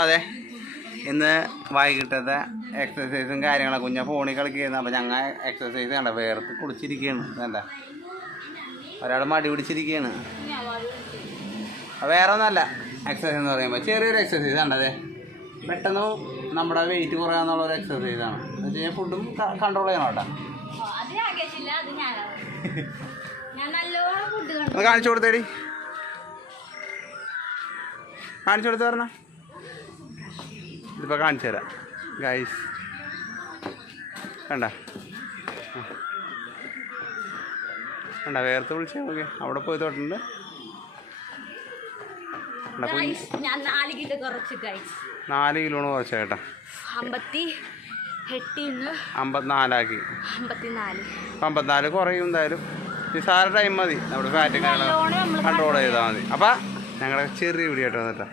അതെ, ഇന്ന് വൈകിട്ടത്തെ എക്സസൈസും കാര്യങ്ങളൊക്കെ കുഞ്ഞ ഫോണിൽ കളിക്കുന്നു. അപ്പം ഞങ്ങൾ എക്സസൈസ് കണ്ട വേർത്ത് കുളിച്ചിരിക്കുകയാണ്. വേണ്ട, ഒരാൾ മടി പിടിച്ചിരിക്കുകയാണ്. വേറെ ഒന്നല്ല എക്സസൈസ് എന്ന് പറയുമ്പോൾ ചെറിയൊരു എക്സസൈസ് കണ്ടതേ, പെട്ടെന്ന് നമ്മുടെ വെയിറ്റ് കുറയാന്നുള്ളൊരു എക്സസൈസാണ്. എന്ന് വെച്ച് കഴിഞ്ഞാൽ ഫുഡും കൺട്രോൾ ചെയ്യണം കേട്ടോ. അത് കാണിച്ചു കൊടുത്തേടി, കാണിച്ചു കൊടുത്ത് പറഞ്ഞ ഇതിപ്പോൾ കാണിച്ചു തരാം ഗൈസ്. കണ്ട കണ്ട വേർത്ത് വിളിച്ച് നോക്കി, അവിടെ പോയി തൊട്ടുണ്ട്. 4 കിലോ കുറച്ച് കേട്ടോ, 54 54 കുറയും എന്തായാലും. നിസാര ടൈം മതി, നമ്മുടെ ഫാറ്റും കൺട്രോൾ ചെയ്താൽ മതി. അപ്പം ഞങ്ങളുടെ ചെറിയ വീഡിയോ ആയിട്ട് വന്നിട്ടാ.